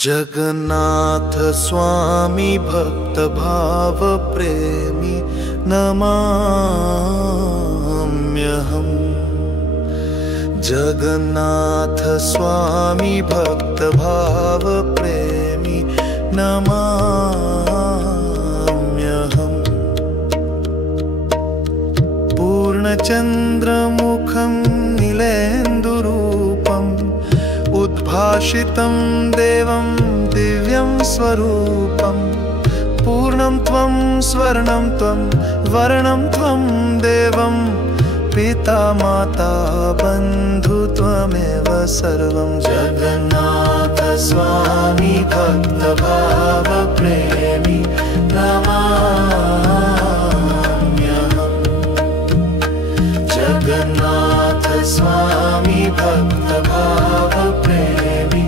जगन्नाथ स्वामी भक्त भाव प्रेमी नमाम्यहम्। जगन्नाथ स्वामी भक्त भाव प्रेमी नमाम्यहम्। पूर्णचन्द्रमुखं नीलेन्दुरूपम् उद्भाषितं देवं दिव्यं स्वरूपं। पूर्णं त्वं स्वर्णं त्वं वर्णं त्वं देवं पिता माता बन्धु त्वमेव सर्वं। जगन्नाथ स्वामी भक्त भाव प्रेमी नमाम्यहम्। जगन्नाथ स्वामी भक्त भाव प्रेमी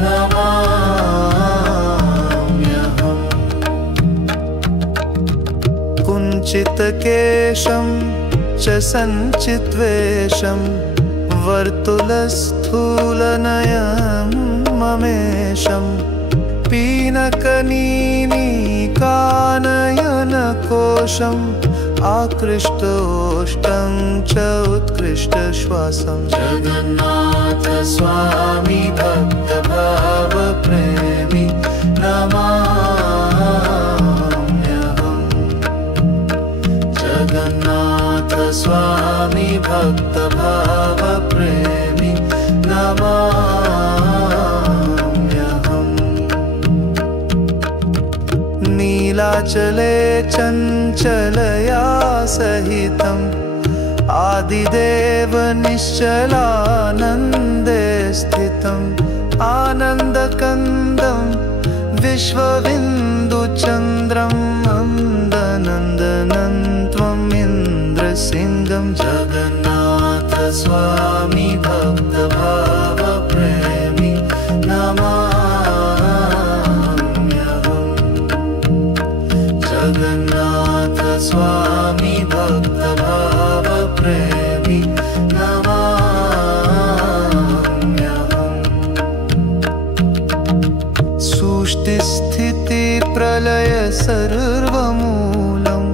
नमाम्यहम्। कुञ्चितकेशं च सञ्चिद्वेषं वर्तुलस्थूलनयनं ममेशं। पीनकनीनिकानयनकोशम् आकृष्टोष्टं च उत्कृष्टश्वासं। जगन्नाथ स्वामी भक्त भाव प्रेमी नमाम्यहम्। जगन्नाथ स्वामी भक्त भाव प्रेमी नमाम्यहम्। नीलाचले चञ्चलया सहितम् आदिदेव निश्चलानन्दे स्थितम्। आनन्दकन्दं विश्वविन्दुचन्द्रं नन्दनन्दनं त्वम् इन्द्रसिंहं। जगन्नाथ स्वामी भक्त भाव प्रेमी नमाम्यहम्। जगन्नाथ स्वामी भक्त भाव प्रेमी नमाम्यहम्। सृष्टिस्थिति प्रलय सर्वमूलं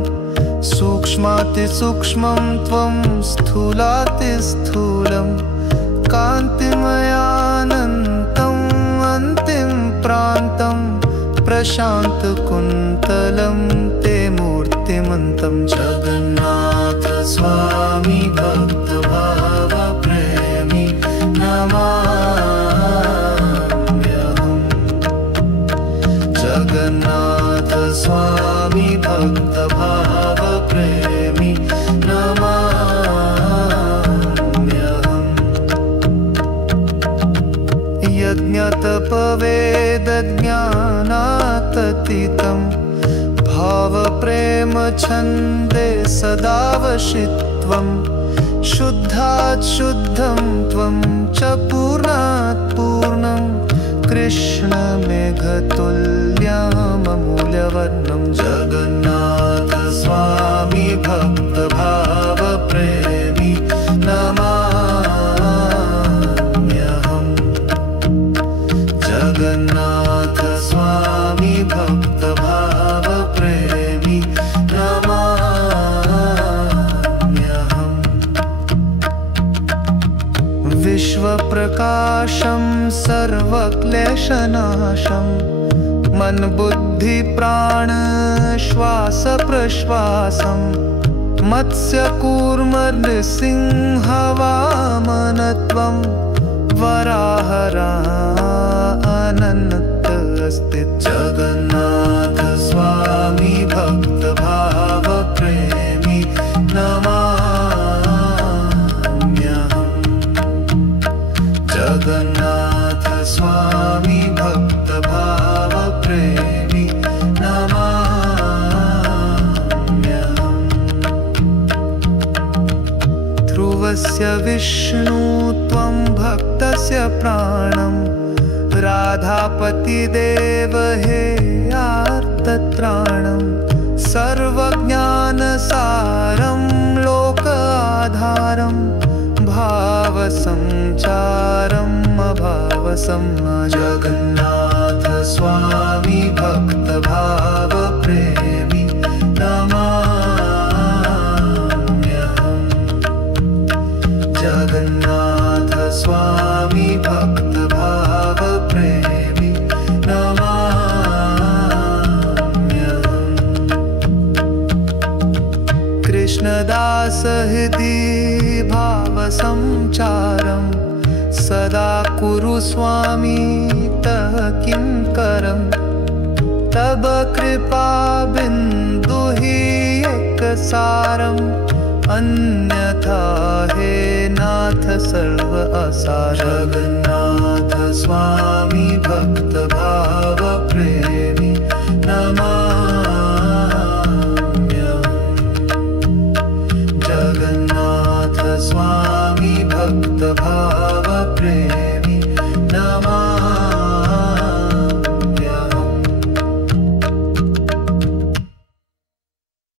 सूक्ष्मातिसूक्ष्मं त्वं स्थूलातिस्थूलं। कान्तिमयानन्तम् अन्तिम प्रान्तं प्रशान्तकुन्तलं ते मूर्तिमन्तं। जगन्नाथ स्वामी भक्त भाव प्रेमी नमाम्यहम्। जगन्नाथ स्वामी भक्त भाव प्रेमी नमाम्यहम्। यज्ञतपवेदज्ञानाततीतं भावप्रेम छन्दे सदावशित्वं। शुद्धात् शुद्धं त्वं च पूर्णात् पूर्णं कृष्णमेघतुल्यममूल्यवर्णं। जगन्नाथ स्वामी भक्त भाव प्रेमी नमाम्यहम्। जगन्नाथ स्वामी भक्त भाव प्रेमी नमाम्यहम्। विश्वप्रकाशं सर्वक्लेशनाशं मन बुद्धि प्राण श्वास प्रश्वासं। मत्स्यकूर्मनृसिंहवामनत्वं वराहरानन्तस्ति। जगन्नाथ स्वामी भक्त भाव प्रेमी नमाम्यहम्। जगन्नाथ स्वामी भक्त भाव प्रेमी नमाम्यहम्। ध्रुवस्य विष्णु त्वं भक्तस्य प्राणं। राधापतिदेव हे आर्तत्राणं। सर्वज्ञानसारं लोकाधारं भावसञ्चारम् अभावसं। जगन्नाथ भक्तभावप्रेमी नमाम्यहम्। जगन्नाथ स्वामी भक्तभावप्रेमी नमाम्यहम्। कृष्णदास हृदि भावसञ्चारं सदा कुरु स्वामी तः किङ्करम्। तब कृपा बिन्दु हि एकसारम् अन्यथा हे नाथ सर्व असार। जगन्नाथ स्वामी भक्त